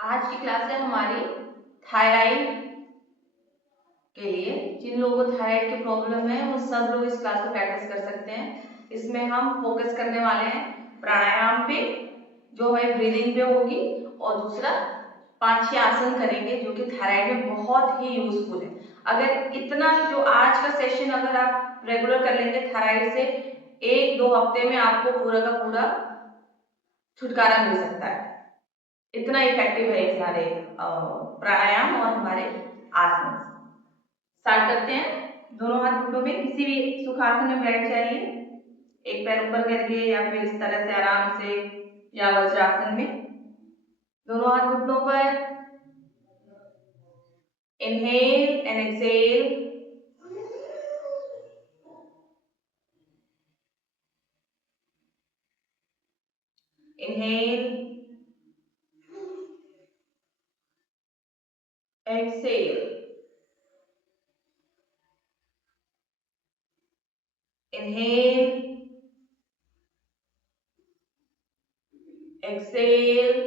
आज की क्लास है हमारी थायराइड के लिए। जिन लोगों को थायराइड की प्रॉब्लम है वो सब लोग इस क्लास को प्रैक्टिस कर सकते हैं। इसमें हम फोकस करने वाले हैं प्राणायाम पे, जो हमारी ब्रीदिंग पे होगी, और दूसरा 5-6 आसन करेंगे जो कि थायराइड में बहुत ही यूजफुल है। अगर इतना जो आज का सेशन अगर आप रेगुलर कर लेंगे थायराइड से, 1-2 हफ्ते में आपको पूरा का पूरा छुटकारा मिल सकता है। इतना इफेक्टिव है ये सारे प्राणायाम और हमारे आसन। स्टार्ट करते हैं। दोनों हाथ घुटनों में, किसी भी सुखासन में बैठ जाइए, एक पैर ऊपर करके या फिर इस तरह से आराम से, या वज्रासन में। दोनों हाथ घुटनों पर। Inhale and exhale. Inhale, exhale, inhale, exhale,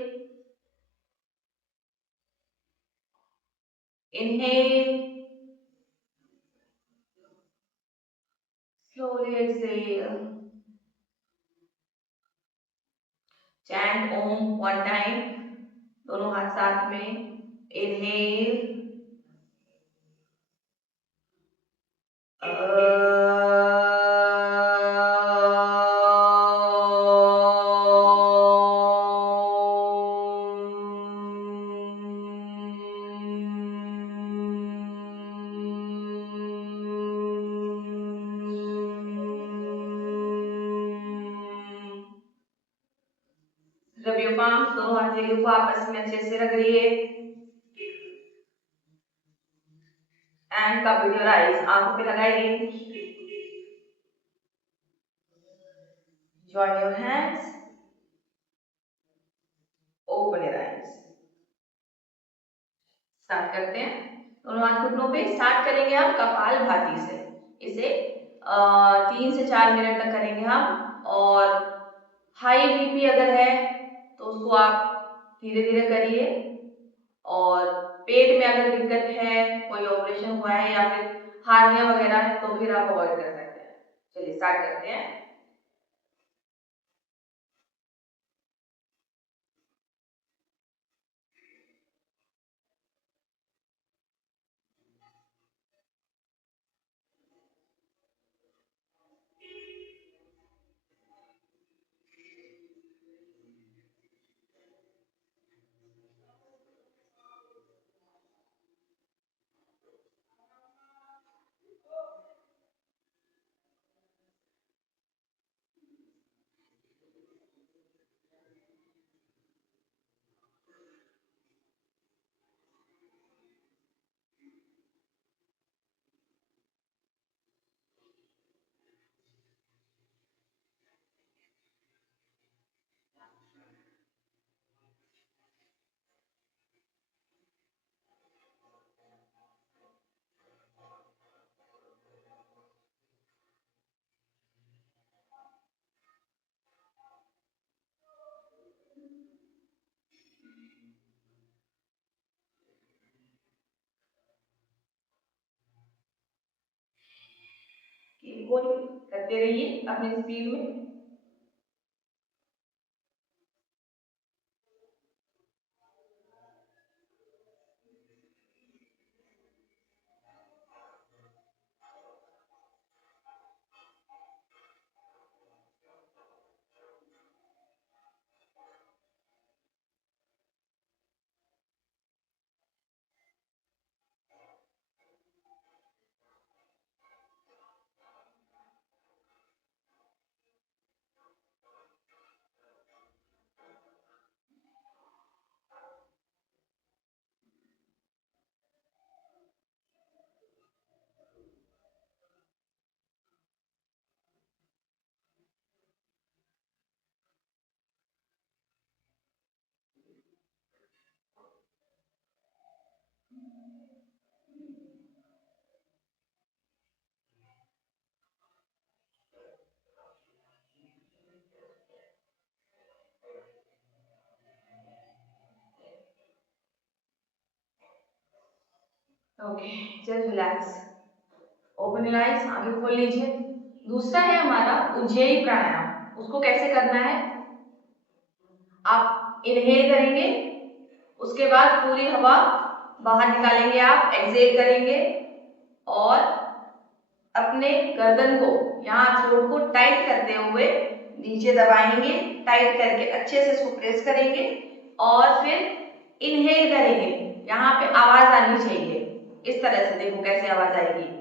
inhale, slowly exhale. Chant Om one time. दोनों हाथ साथ में। इनहेल, रब योर palms, दोनों हथेलियों को आपस में अच्छे से रगड़िए। एंड कवर योर आईज, आंखों पे लगाइए। Join your hands, open your eyes. Start करते हैं। दोनों हाथ घुटनों पे। स्टार्ट करेंगे हम कपालभाति से। इसे 3 से 4 मिनट तक करेंगे हम। और हाई बीपी अगर है तो उसको आप धीरे धीरे करिए। और पेट में अगर दिक्कत है, कोई ऑपरेशन हुआ है या फिर हार्निया वगैरह है, तो फिर आप अवॉइड कर सकते हैं। चलिए स्टार्ट करते हैं। कीप गोइंग, करते रहिए अपनी स्पीड में। Okay, just relax, open your eyes, आंखें खोल लीजिए। दूसरा है हमारा उज्जयी प्राणायाम। उसको कैसे करना है, आप इनहेल करेंगे, उसके बाद पूरी हवा बाहर निकालेंगे, आप एक्सहेल करेंगे और अपने गर्दन को, यहाँ थ्रोट को टाइट करते हुए नीचे दबाएंगे, टाइट करके अच्छे से इसको प्रेस करेंगे और फिर इनहेल करेंगे। यहाँ पे आवाज आनी चाहिए, इस तरह से देखो कैसे आवाज आएगी।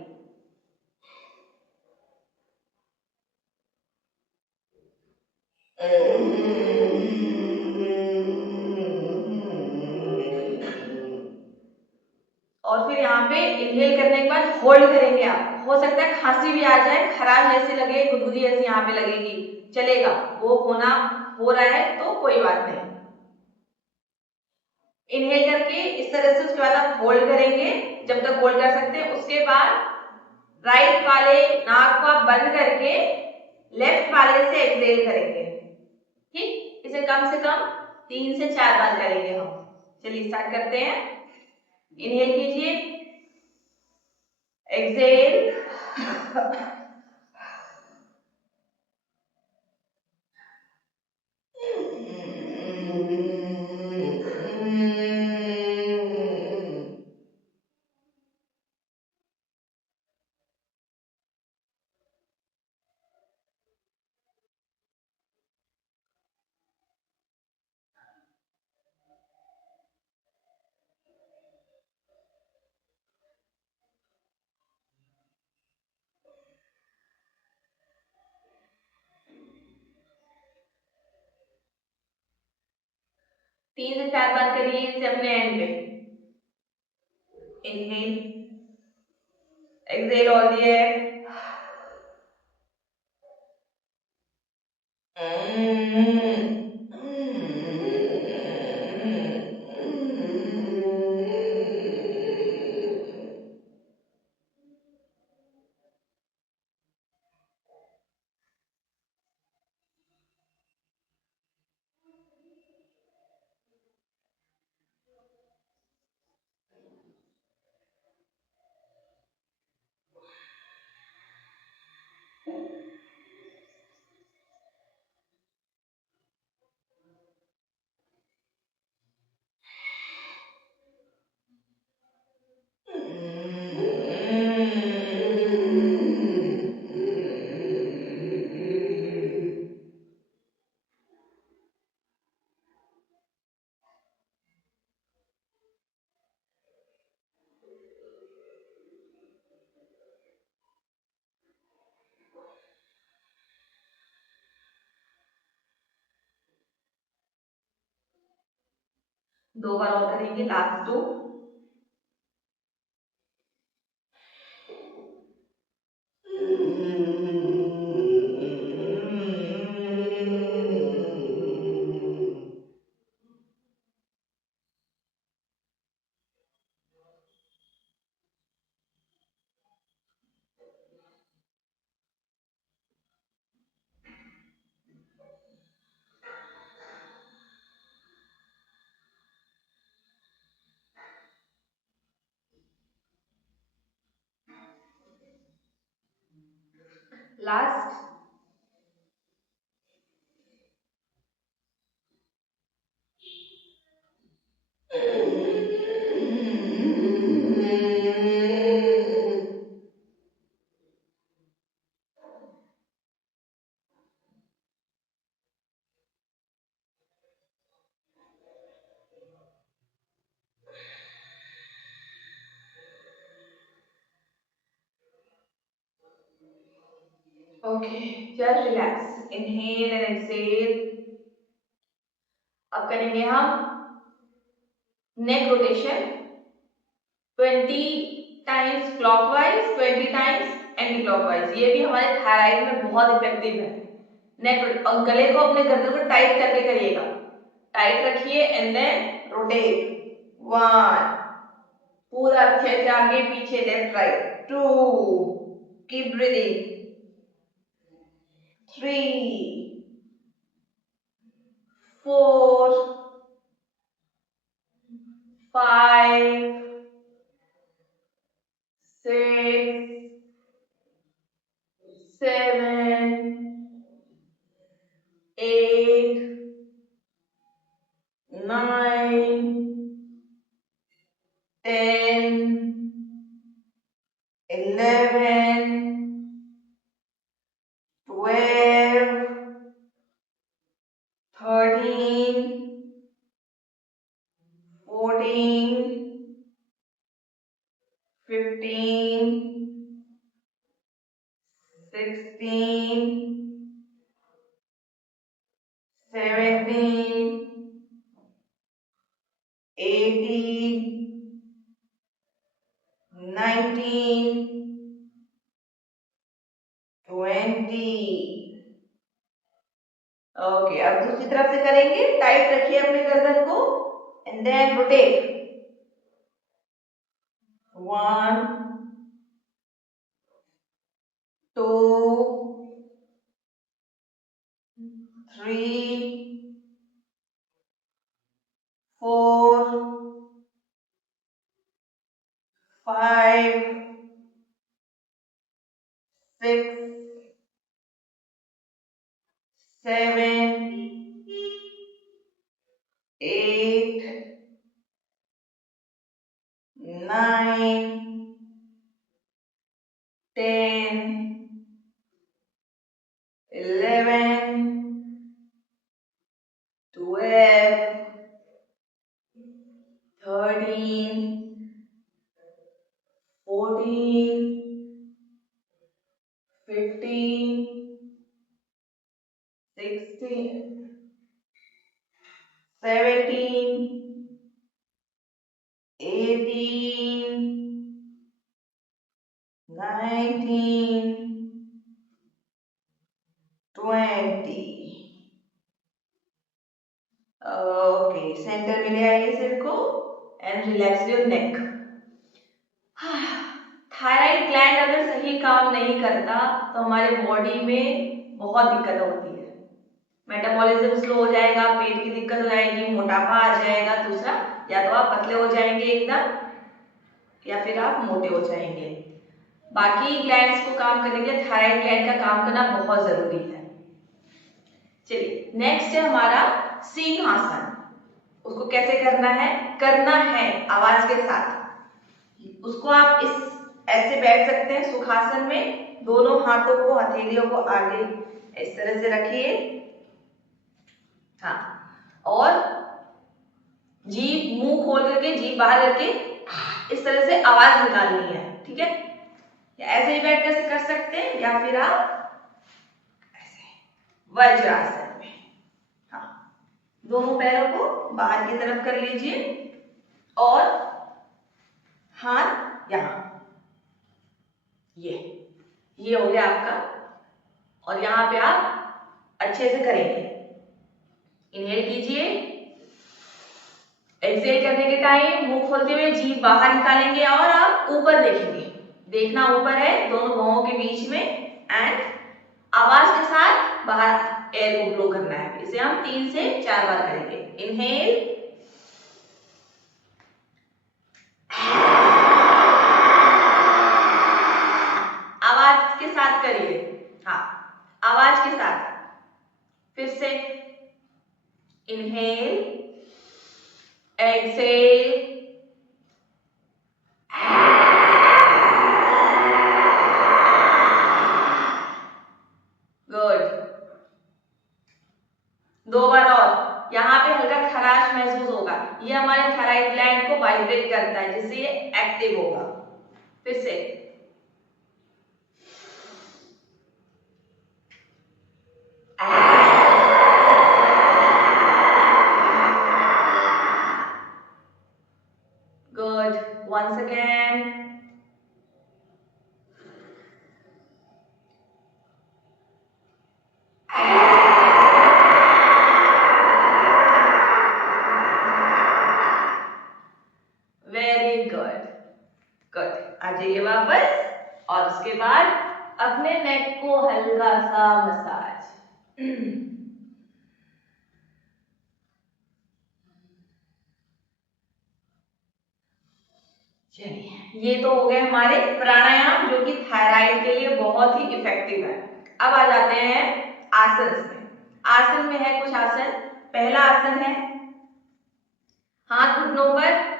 और फिर यहाँ पे इनहेल करने के बाद होल्ड करेंगे आप। हो सकता है खांसी भी आ जाए, खराश जैसी लगे, गुदगुदी जैसी यहाँ पे लगेगी, चलेगा, वो हो रहा है तो कोई बात नहीं। इनहेल करके इस तरह से, उसके बाद आप होल्ड करेंगे जब तक होल्ड कर सकते हैं। उसके बाद राइट वाले नाक को आप बंद करके लेफ्ट वाले से एक्सहेल करेंगे। ठीक, इसे कम से कम 3 से 4 बार करेंगे हम। चलिए स्टार्ट करते हैं। इनहेल कीजिए, एक्सहेल, तीन से चार बार करिए इसे अपने एंड पे। Inhale, exhale all the air. दो बार और करेंगे, लास्ट दो। Last, okay, just relax, inhale and exhale. अब करेंगे हम neck rotation 20 times clockwise, 20 times anti clockwise. ये भी हमारे थायराइड में बहुत इफेक्टिव है। नेक और गले को, अपने गर्दन को टाइट करके करिएगा, टाइट रखिए एंड देन रोटेट। 1, पूरा अच्छे से आगे पीछे, left right. 2, keep breathing. 3, 4, 5, 13, 14, 15, 16, 17, 18, 19, 20। Okay, अब दूसरी तरफ से करेंगे। टाइट रखिए अपने गर्दन को and then rotate. 1, 2, 3, 4, 5, 6, 7, 8, 9, 10, 11, 12, 13, 14, 15, 16, 17, 18, 19, 20। Okay, centre में ले आइए सिर को and relax your neck. Thyroid gland अगर सही काम नहीं करता तो हमारे बॉडी में बहुत दिक्कत होती है। मेटाबॉलिज्म स्लो हो जाएगा, पेट की दिक्कत हो जाएगी, मोटापा आ जाएगा। दूसरा, या तो आप पतले हो जाएंगे एकदम, या फिर आप मोटे हो जाएंगे। बाकी ग्लैंड्स को काम करने के लिए थायराइड ग्लैंड का काम करना बहुत जरूरी है। चलिए, नेक्स्ट है हमारा सिंहासन। उसको कैसे करना है आवाज के साथ। उसको आप इस ऐसे बैठ सकते हैं सुखासन में। दोनों हाथों को, हथेलियों को आगे इस तरह से रखिए। हाँ, और जीभ मुंह खोल करके, जीभ बाहर करके इस तरह से आवाज निकालनी है। ठीक है, या ऐसे ही बैठ कर सकते हैं, या फिर आप ऐसे वज्रासन में। हाँ, दोनों पैरों को बाहर की तरफ कर लीजिए और हाथ यहां। ये हो गया आपका। और यहां पे आप अच्छे से करेंगे। इनहेल कीजिए, एक्सहेल करने के टाइम मुंह खोलते हुए जीभ बाहर निकालेंगे और आप ऊपर देखेंगे। देखना ऊपर है, दोनों भौहों के बीच में, एंड आवाज के साथ बाहर एयर को ब्लो करना है। इसे हम 3 से 4 बार करेंगे। इनहेल, आवाज के साथ करिए। हाँ, आवाज के साथ। फिर से इनहेल, एक्सहेल, गुड। 2 बार और। यहाँ पे हल्का खराश महसूस होगा, ये हमारे थायराइड ग्लैंड को वाइब्रेट करता है, जिससे ये एक्टिव होगा। फिर से good. Once again, very good. Good. आ जाइए वापस और उसके बाद अपने नेक को हल्का सा मसाज। चलिए, ये तो हो गए हमारे प्राणायाम, जो कि थायराइड के लिए बहुत ही इफेक्टिव है। अब आ जाते हैं आसन में। आसन में है कुछ आसन। पहला आसन है हाथ घुटनों पर।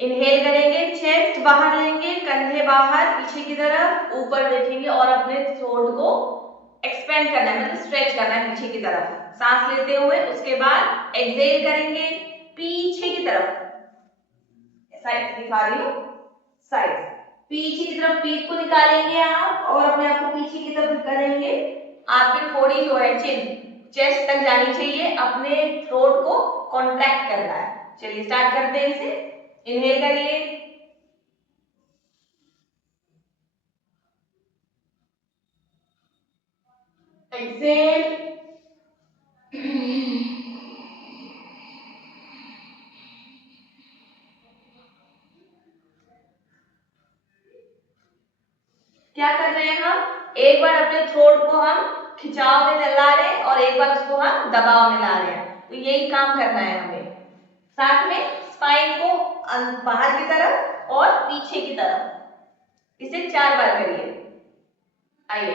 इनहेल करेंगे, चेस्ट बाहर लेंगे, कंधे बाहर पीछे की तरफ, ऊपर देखेंगे और अपने थ्रोट को एक्सपेंड करना है, मतलब स्ट्रेच करना है पीछे की तरफ। सांस लेते हुए, उसके बाद एक्सहेल करेंगे पीछे की तरफ, साइड दिखा रही हूँ, साइड पीछे की तरफ पीठ को निकालेंगे आप और अपने आप को पीछे की तरफ करेंगे। आपकी थोड़ी जो है चिन चेस्ट तक जानी चाहिए, अपने थ्रोट को कॉन्ट्रैक्ट करना है। चलिए स्टार्ट करते हैं इसे। इनहेल करिए, एक्सहेल, क्या कर रहे हैं हम, एक बार अपने थ्रोट को हम खिंचाव में ला रहे हैं और एक बार उसको हम दबाव में ला रहे हैं। तो यही काम करना है हमें। साथ में स्पाइन को बाहर की तरफ और पीछे की तरफ, इसे 4 बार करिए। आइए,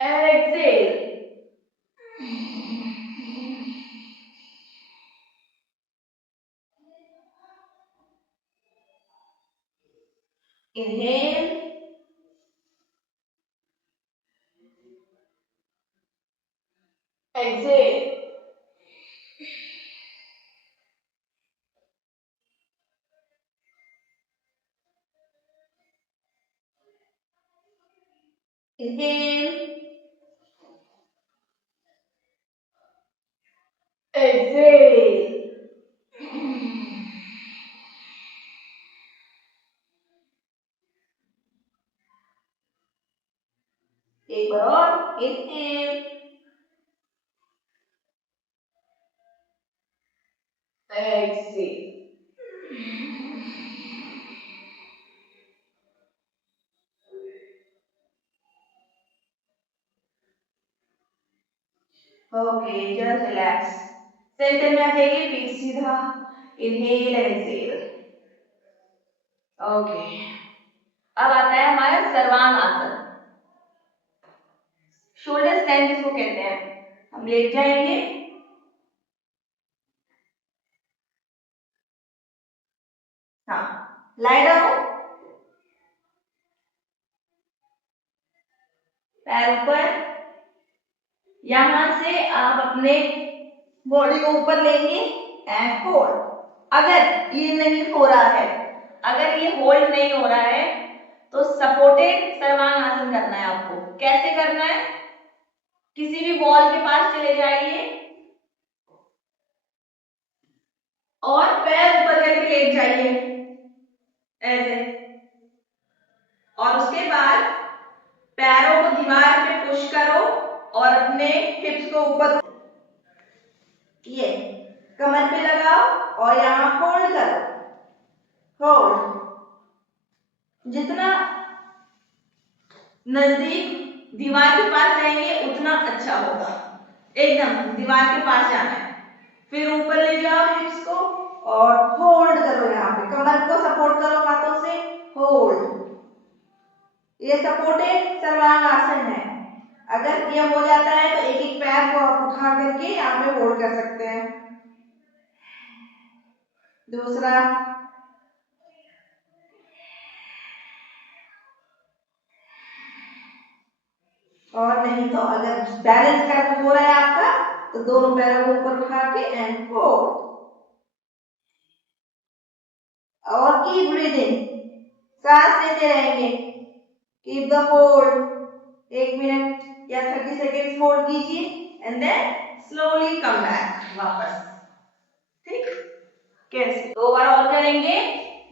exhale, inhale, exhale, inhale, exhale, एक बार और, inhale, exhale. Okay, just relax. Centre में आ जाइए, पीठ सीधा, इनहेल, एक्सहेल। ओके, अब आता है हमारा सर्वांग आसन। शोल्डर स्टैंड इसको कहते हैं। हम लेट जाएंगे, हाँ, लाई डाउन, पैर ऊपर, यहां से आप अपने बॉडी को ऊपर लेंगे एंड होल्ड। अगर ये नहीं हो रहा है, अगर ये होल्ड नहीं हो रहा है तो सपोर्टेड सर्वांग आसन करना है आपको। कैसे करना है, किसी भी वॉल के पास चले जाइए और पैर ऊपर करके लेट जाइए ऐसे, और उसके बाद पैरों को दीवार पे पुश करो और अपने हिप्स को ऊपर, ये कमर पे लगाओ और यहां होल्ड करो, होल्ड। जितना नजदीक दीवार के पास जाएंगे उतना अच्छा होगा, एकदम दीवार के पास जाना है। फिर ऊपर ले जाओ हिप्स को और होल्ड करो, यहाँ पे कमर को सपोर्ट करो हाथों से, होल्ड। ये सपोर्टेड सर्वांग आसन है। अगर ये हो जाता है तो एक एक पैर को आप उठा करके यहाँ पे होल्ड कर सकते हैं। दूसरा, और नहीं तो अगर बैलेंस कर हो रहा है आपका तो दोनों पैरों को ऊपर उठा के एंड होल्ड, और कीप ब्रीदिंग, सांस लेते रहेंगे, कीप द होल्ड, 1 मिनट या 30 सेकेंड होल्ड कीजिए and then slowly come back वापस। ठीक, कैसे 2 बार और करेंगे,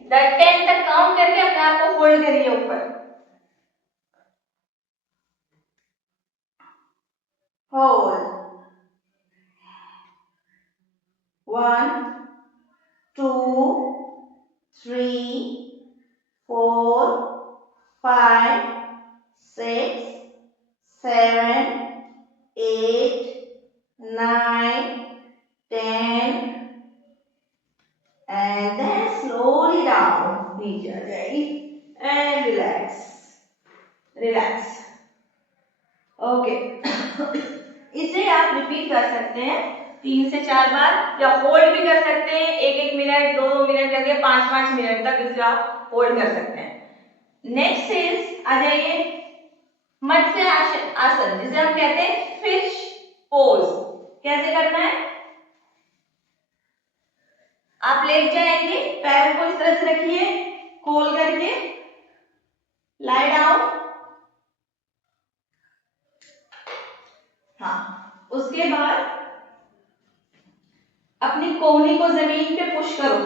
10 तक काउंट करके अपने आप को होल्ड करिए ऊपर, hold, 1 2 3 4 5 6 7 8 9 10 and then slowly down, नीचे आ जाएगी and relax, relax। ओके, इसे आप रिपीट कर सकते हैं 3 से 4 बार, या होल्ड भी कर सकते हैं 1-1 मिनट 2-2 मिनट करके 5-5 मिनट तक इसे आप होल्ड कर सकते हैं। नेक्स्ट इज, आ जाइए, मत्स्य आसन, जिसे हम कहते हैं फिश पोज। कैसे करना है? आप लेट जाएंगे, पैरों को इस तरह से रखिए खोल करके, लाई डाउन। हाँ, उसके बाद अपनी कोहनी को जमीन पे पुश करो,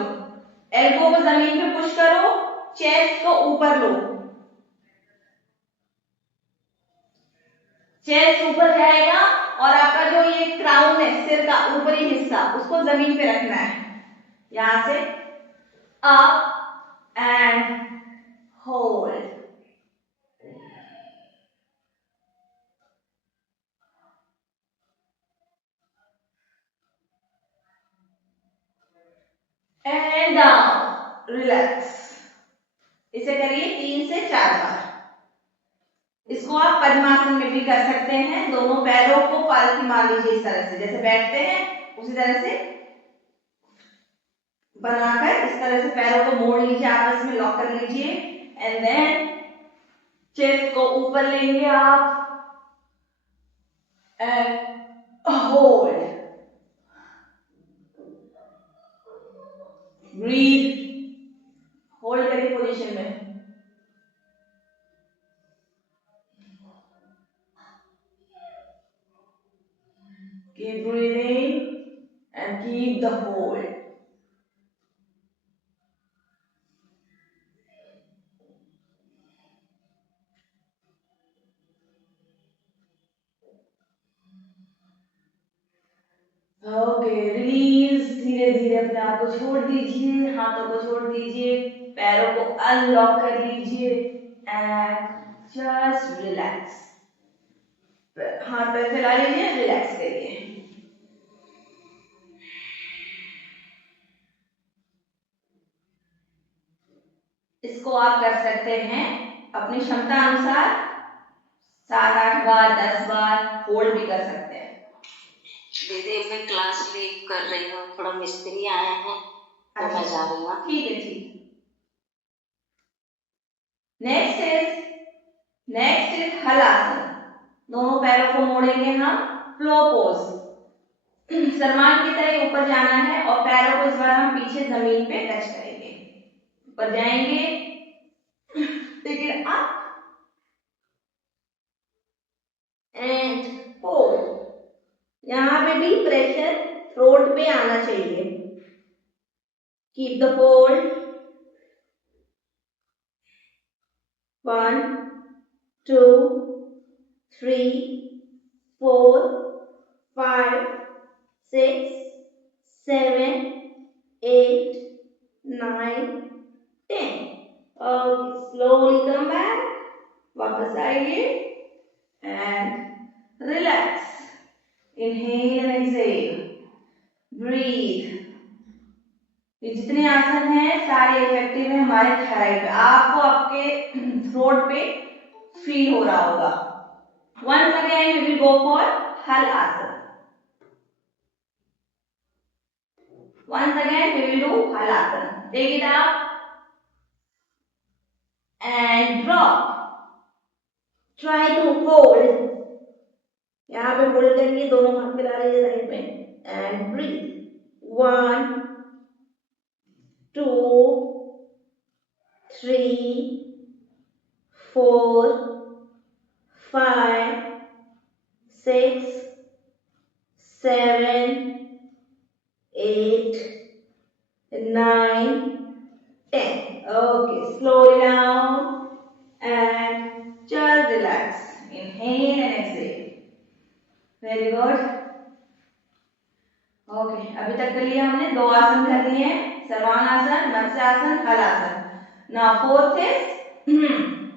एल्बो को जमीन पे पुश करो, चेस्ट को ऊपर लो, चेस्ट ऊपर जाएगा और आपका जो ये क्राउन है, सिर का ऊपरी हिस्सा, उसको जमीन पे रखना है। यहां से up and hold, and down, relax. इसे करिए 3 से 4 बार। इसको आप पद्मासन में भी कर सकते हैं। दोनों पैरों को पालथी मार लीजिए इस तरह से, जैसे बैठते हैं उसी तरह से बनाकर, इस तरह से पैरों को मोड़ लीजिए, आपस में लॉक कर लीजिए, एंड देन चेस्ट को ऊपर लेंगे आप एंड होल्ड, ब्रीथ, होल्ड करिए पोजीशन में। Keep breathing and keep the hold. Okay, release. धीरे धीरे अपने आप को छोड़ दीजिए, हाथों को छोड़ दीजिए, पैरों को अनलॉक कर लीजिए एंड जस्ट रिलैक्स। हाथ पैर फैला लीजिए, रिलैक्स करिए। इसको आप कर सकते हैं अपनी क्षमता अनुसार 7-8 बार, 10 बार होल्ड भी कर सकते हैं। दीदी मैं क्लास लीव कर रही हूँ, थोड़ा मिस्त्री आए हैं तो मैं जा रही हूँ। ठीक है, ठीक। Next is halasana. दोनों पैरों को मोड़ेंगे हम, फ्लो पोज। सलमान की तरह ऊपर जाना है और पैरों को इस बार हम पीछे जमीन पे टच करेंगे। ऊपर जाएंगे, pick it up and hold. यहां पे भी प्रेशर थ्रोट पे आना चाहिए। Keep the hold, 1 2 3 4 5 6 7 8 9 10। Okay, slowly come back, वापस आइए and relax. Inhale and exhale, breathe. ये जितने आसन हैं सारे इफेक्टिव है हमारे थायराइड पे। आपको आपके थ्रोट पे फील हो रहा होगा। Once again we will go for हल आसन। Once again we will do halasana. Take it up and drop. Try to hold. यहाँ पे होल्ड करिए, दोनों हाथ मिला लीजिए साइड में and breathe. 1 2 3 4 5 6 7 8 9 10. Okay, slowly down and just relax. Inhale and exhale. Very good. Okay, अभी तक के लिए हमने 2 आसन कर लिए हैं, Sarvangasana, Matsyasana, Halasana. Now fourth is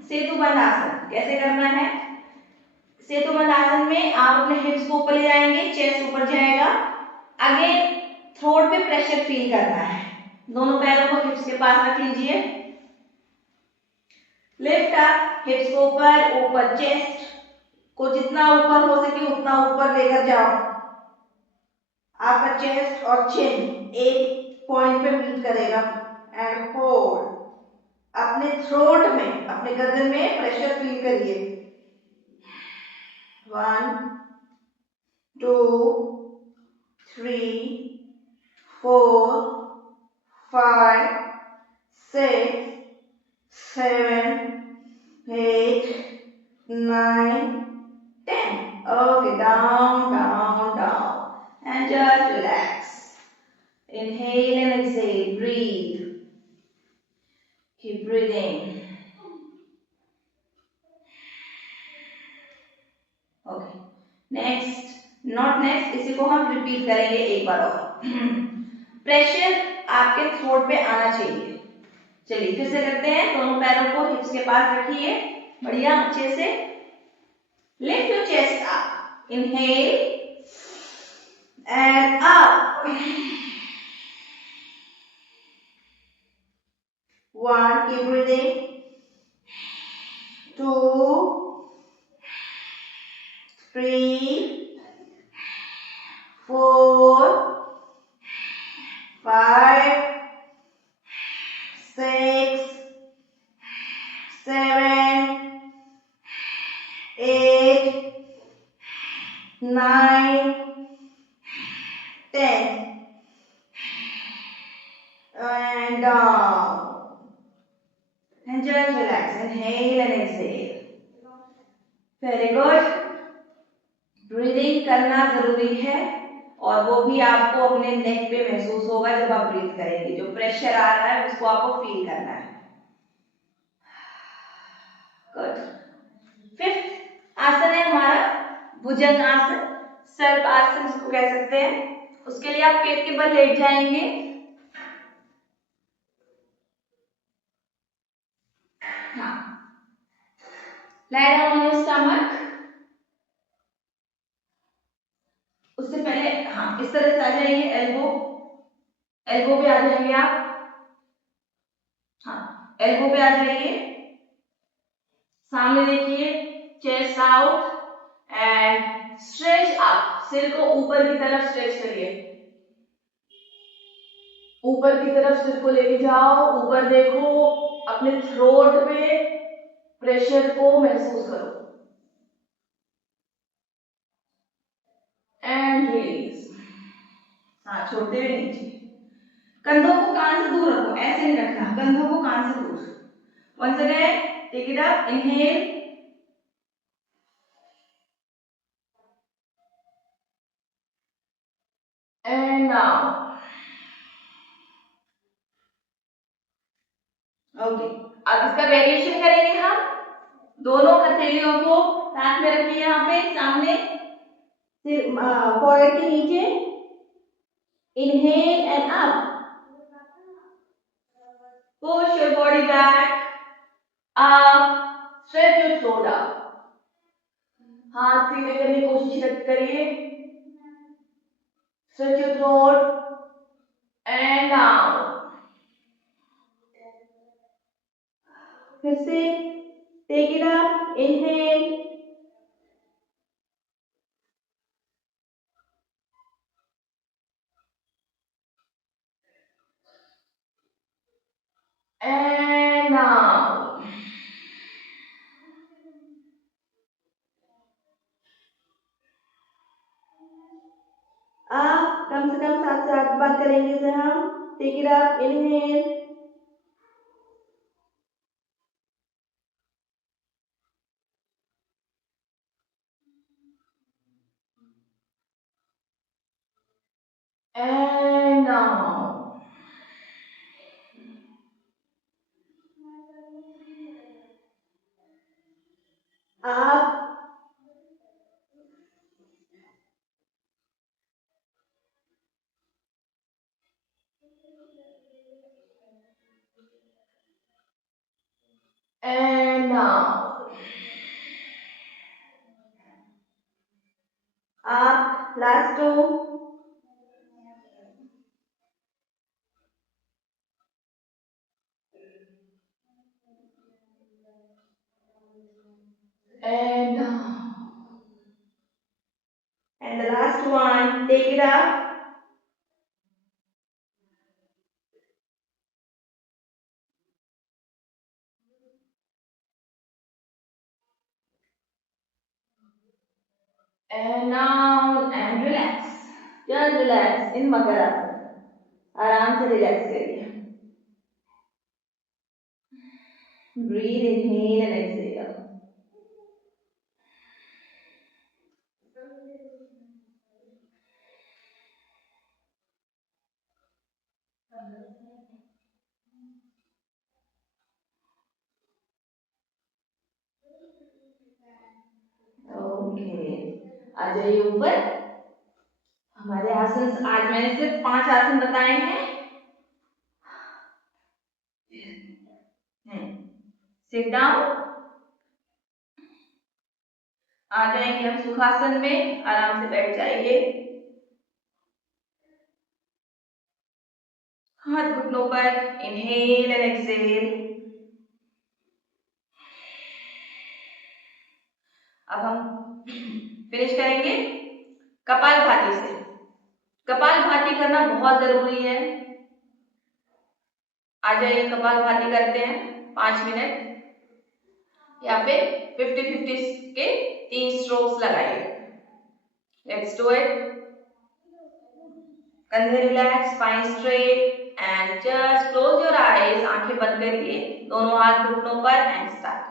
Setubandha asana. कैसे करना है? सेतुबंध आसन में आप अपने हिप्स को ऊपर ले जाएंगे, चेस्ट ऊपर जाएगा, अगेन थ्रोट पे प्रेशर फील करना है। दोनों पैरों को हिप्स के पास रख लीजिए, लिफ्ट अप, हिप्स को ऊपर, ऊपर चेस्ट को जितना ऊपर हो सके उतना ऊपर लेकर जाओ। आपका चेस्ट और चिन एक पॉइंट पे मीट करेगा एंड होल्ड, अपने थ्रोट में, अपने गर्दन में प्रेशर फील करिए। 1 2 3 4 5 6 7 8 9 10. Okay, down, down, down. And just relax. Inhale and exhale. Breathe. Keep breathing. Okay. Next. Not next. इसी को हम रिपीट करेंगे एक बार और. प्रेशर आपके थ्रोट पे आना चाहिए. चलिए फिर से करते हैं. दोनों पैरों को हिप्स के पास रखिए. बढ़िया अच्छे से. Lift your chest up. Inhale and up. 1, keep breathing. 2, 3, 4, 5, 6, 7, 8, 9, 10. And down. And just relax. Inhale and exhale. Very good. Breathing करना जरूरी है और वो भी आपको अपने नेक पे महसूस होगा जब आप ब्रीथ करेंगे. जो प्रेशर आ रहा है उसको आपको फील करना है. गुड. फिफ्थ आसन है हमारा भुजंग आसन, सर्प आसन जिसको कह सकते हैं. उसके लिए आप पेट के बल लेट जाएंगे. हाँ. lie down on your stomach. उससे पहले हाँ इस तरह से आ जाइए. एल्बो पे आ जाएंगे आप. हाँ एल्बो पे आ जाइए. सामने देखिए. Chest out and stretch up. सिर को ऊपर की तरफ स्ट्रेच करिए. ऊपर की तरफ सिर को लेके जाओ. ऊपर देखो. अपने थ्रोट पे प्रेशर को महसूस करो. And release. सांस छोड़ते हुए नीचे. कंधों को कान से दूर रखो. ऐसे नहीं रखना. कंधों को कान से दूर. Once again take it up. Inhale and down. Okay. अब इसका वेरिएशन करेंगे हम. दोनों हथेलियों को साथ में रखिए. यहाँ पे सामने सिर फॉरहेड के नीचे. Inhale and up. Push your body back, up, stretch your throat up. हाथ सीधे करने की कोशिश करिए. Stretch your throat and down. फिर से take it up. Inhale and down. आप कम से कम 7 से 8 बार करेंगे इसे हम. Take it up. Inhale and down. आप and down. आप last 2. And down. And the last one, take it up. And now and relax. Just relax in makarasana. आराम से रिलैक्स करिए. Breathe, inhale and exhale. Okay, आ जाइए ऊपर. हमारे आसन आज मैंने सिर्फ 5 आसन बताए हैं. Sit down. आ जाएंगे हम सुखासन में. आराम से बैठ जाइए. हाथ घुटनों पर. Inhale and exhale. अब हम फिनिश करेंगे कपालभाति से. कपालभाति करना बहुत जरूरी है. आ जाइए कपालभाति करते हैं 5 मिनट या फिर 50-50 के 3 स्ट्रोक्स लगाइए. Let's do it. कंधे relax, spine straight and just close your eyes. आंखें बंद करिए. दोनों हाथ घुटनों पर एंड स्टार्ट.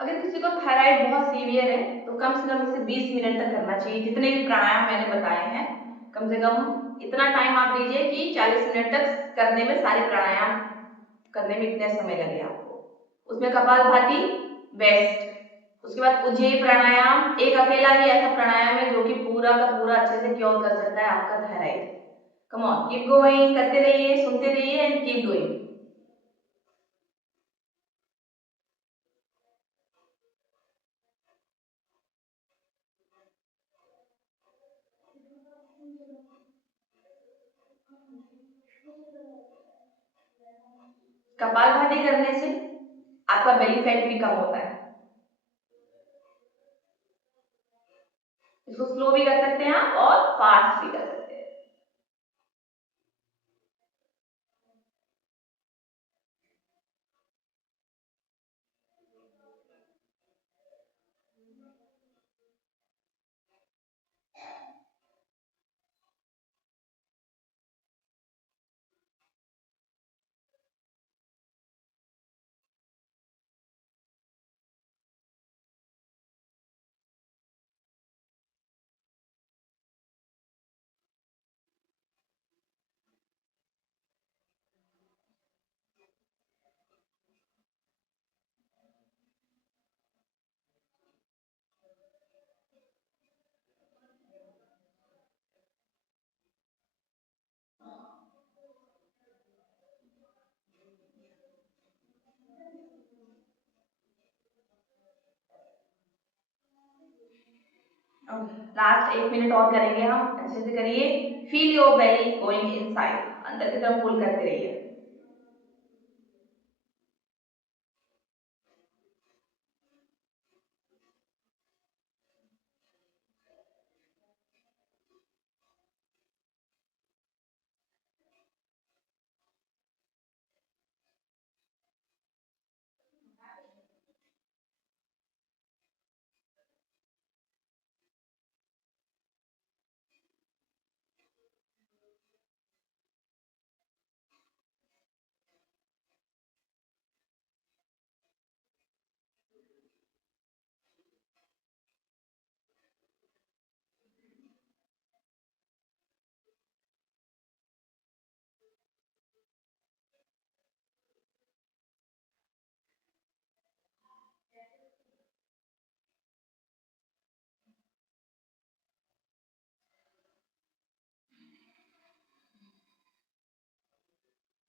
अगर किसी को थायराइड बहुत सीवियर है तो कम से कम इसे 20 मिनट तक करना चाहिए. जितने भी प्राणायाम मैंने बताए हैं कम से कम इतना टाइम आप दीजिए कि 40 मिनट तक करने में, सारे प्राणायाम करने में इतने समय लगे आपको. उसमें कपालभाति बेस्ट. उसके बाद उज्जयी प्राणायाम एक अकेला ही ऐसा प्राणायाम है जो कि पूरा का पूरा अच्छे से क्योर कर सकता है आपका thyroid. Come on, keep going. करते रहिए, सुनते रहिए एंड कीप गोइंग. कपालभाति करने से आपका बेली फैट भी कम होता है. इसको स्लो भी कर सकते हैं आप और फास्ट भी कर सकते हैं. लास्ट 1 मिनट और करेंगे हम. अच्छे से करिए. Feel your belly going inside. अंदर की तरफ पुल करते रहिए.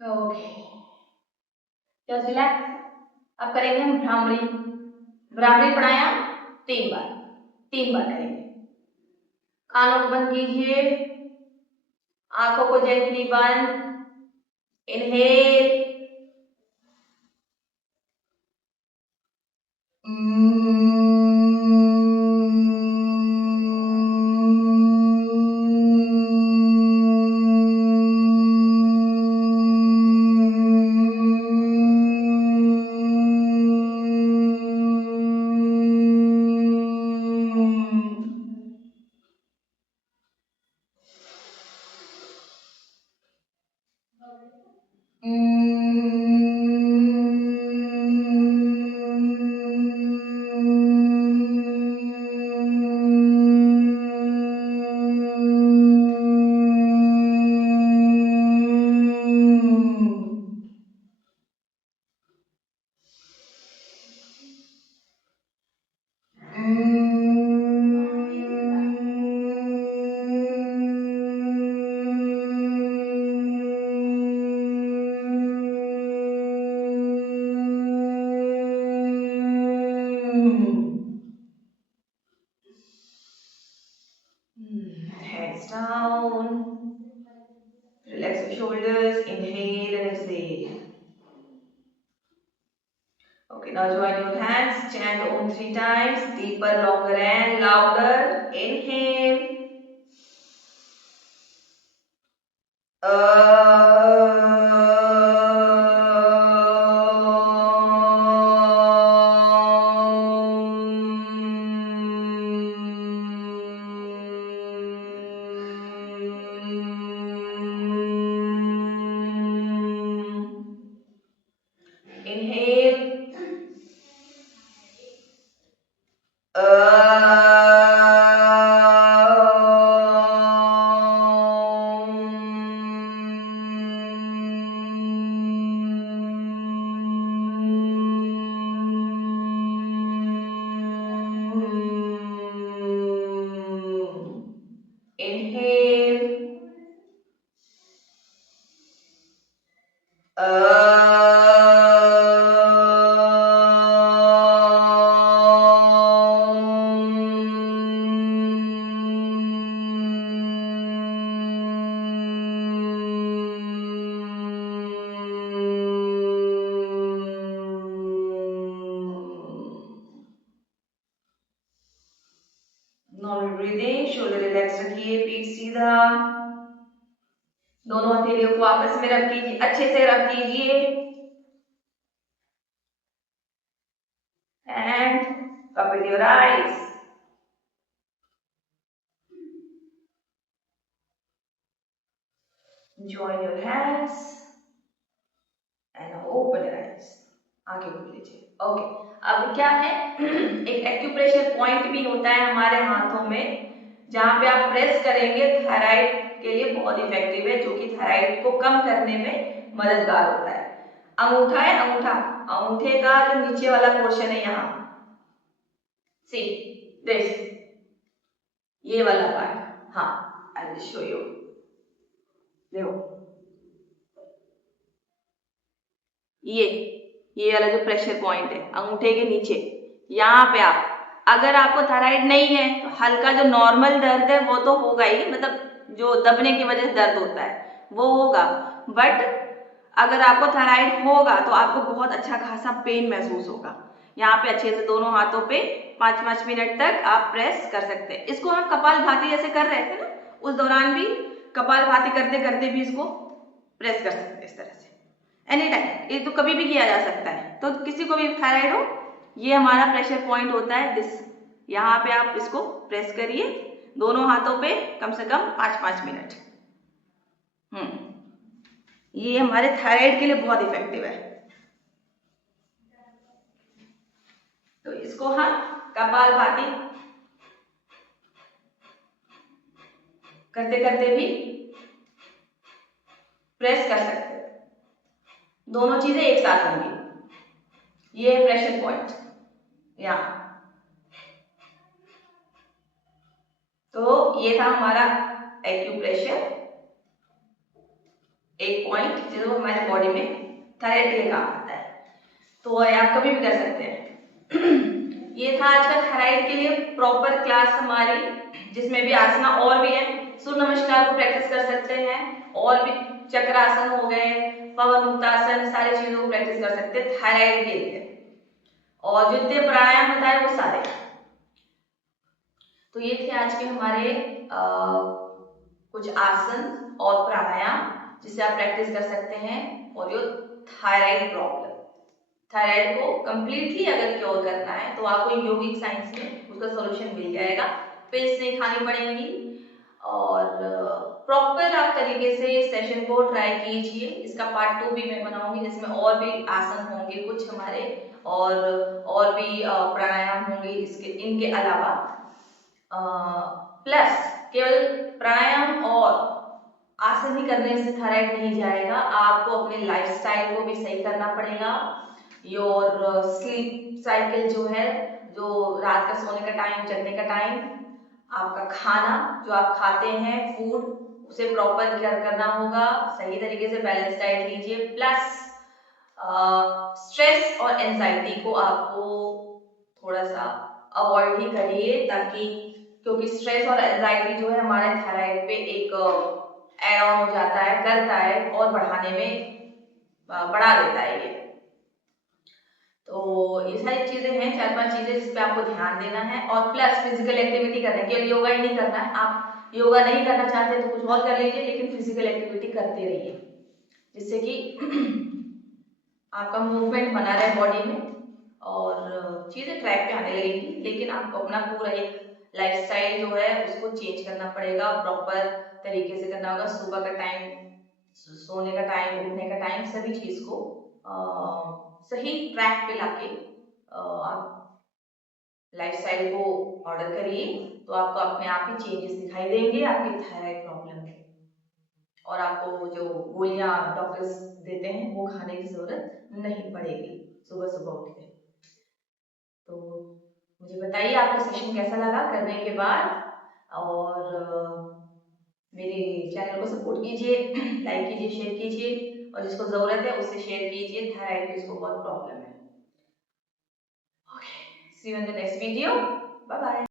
Okay, just relax. अब करेंगे हम भ्रामरी। भ्रामरी पढ़ाया 3 बार करेंगे। कानों को बंद कीजिए, आंखों को जेंटली बंद। Inhale, hands down. Relax your shoulders. Inhale and exhale. Okay, now join your hands. Chant Om 3 times. Deeper, longer, and louder. Inhale. Inhale. Inhale. Normal breathing, shoulder relax रखिए, पीठ सीधा, दोनों हथेलियों को आपस में रख कीजिए, अच्छे से रख कीजिए, and open your eyes. Join your hands and open your eyes. आगे खोल लीजिए। ओके, अब क्या है एक एक्यूप्रेशर पॉइंट भी होता है हमारे हाथों में, जहां पे आप प्रेस करेंगे, थायराइड के लिए बहुत इफेक्टिव है, जो कि थायराइड को कम करने में मददगार होता है। अंगूठा है, अंगूठा, अंगूठे का जो नीचे वाला पोर्शन है यहाँ, सी दिस, ये वाला पार्ट, हाँ, आई विल शो यू। देखो, ये वाला जो प्रेशर पॉइंट है अंगूठे के नीचे, यहाँ पे आप, अगर आपको थायराइड नहीं है तो हल्का जो नॉर्मल दर्द है वो तो होगा ही, मतलब जो दबने की वजह से दर्द होता है वो होगा, बट अगर आपको थायराइड होगा तो आपको बहुत अच्छा खासा पेन महसूस होगा। यहाँ पे अच्छे से दोनों हाथों पे 5-5 मिनट तक आप प्रेस कर सकते हैं। इसको हम कपालभाति जैसे कर रहे थे ना, उस दौरान भी कपालभाति करते करते भी इसको प्रेस कर सकते हैं इस तरह से, एनी टाइम, ये तो कभी भी किया जा सकता है। तो किसी को भी थायराइड हो, ये हमारा प्रेशर पॉइंट होता है दिस, यहाँ पे आप इसको प्रेस करिए दोनों हाथों पे कम से कम 5-5 मिनट। ये हमारे थायराइड के लिए बहुत इफेक्टिव है। तो इसको हम कपालभाति करते करते भी प्रेस कर सकते हैं, दोनों चीजें एक साथ होंगी। ये है प्रेशर पॉइंट यहाँ। तो ये था हमारा एक्यूप्रेशर एक पॉइंट जो हमारे बॉडी में थायराइड के लिए काम आता है, तो आप कभी भी कर सकते हैं। ये था आज का थायराइड के लिए प्रॉपर क्लास हमारी, जिसमें भी आसना और भी है। सूर्य नमस्कार को प्रैक्टिस कर सकते हैं, और भी चक्रासन हो गए, पवन मुक्तासन, सारी चीजों को प्रैक्टिस कर सकते हैं थायराइड के लिए, और जितने प्राणायाम बताए वो सारे। तो ये थे आज के हमारे कुछ आसन और प्राणायाम जिसे आप प्रैक्टिस कर सकते हैं। और ये थायराइड प्रॉब्लम, थायराइड को कंप्लीटली अगर क्योर करना है तो आपको योगिक साइंस में उसका सॉल्यूशन मिल जाएगा। पिल्स नहीं खानी पड़ेंगी, और प्रॉपर आप तरीके से इस सेशन को ट्राई कीजिए। इसका पार्ट 2 भी मैं बनाऊंगी, जिसमें और भी आसन होंगे कुछ हमारे, और भी प्राणायाम होंगे इसके इनके अलावा। प्लस केवल प्राणायाम और आसन ही करने से थायराइड नहीं जाएगा, आपको अपने लाइफस्टाइल को भी सही करना पड़ेगा। योर स्लीप साइकिल जो है, जो रात का सोने का टाइम, जगने का टाइम, आपका खाना जो आप खाते हैं फूड, उसे प्रॉपर केयर करना होगा, सही तरीके से बैलेंस डाइट लीजिए। प्लस स्ट्रेस और एंजाइटी को आपको थोड़ा सा अवॉइड ही करिए, ताकि क्योंकि स्ट्रेस और एंजाइटी जो है हमारे थायराइड पे एक एड ऑन हो जाता है, करता है और बढ़ाने में बढ़ा देता है ये। तो ये सारी चीजें हैं, 4-5 चीजें जिस पे आपको ध्यान देना है। और प्लस फिजिकल एक्टिविटी करना है, केवल योगा ही नहीं करना है। आप योगा नहीं करना चाहते तो कुछ और कर लीजिए, लेकिन फिजिकल एक्टिविटी करते रहिए, जिससे कि आपका मूवमेंट बना रहे बॉडी में और चीजें ट्रैक पे आने लगेगी। लेकिन आपको अपना पूरा एक लाइफस्टाइल जो है उसको चेंज करना पड़ेगा, प्रॉपर तरीके से करना होगा। सुबह का टाइम, सोने का टाइम, उठने का टाइम, सभी चीज को सही ट्रैक पे लाके आप लाइफस्टाइल को ऑर्डर करिए, तो आपको अपने आप ही चेंजेस दिखाई देंगे आपके थायराइड प्रॉब्लम में। और आपको जो गोलियां डॉक्टर्स देते हैं वो खाने की जरूरत नहीं पड़ेगी सुबह सुबह उठ के। तो मुझे बताइए आपको सेशन कैसा लगा करने के बाद, और मेरे चैनल को सपोर्ट कीजिए, लाइक कीजिए, शेयर कीजिए, और जिसको जरूरत है उससे शेयर कीजिए, थायराइड की उसको बहुत प्रॉब्लम है। Okay, see you in the next video, bye bye.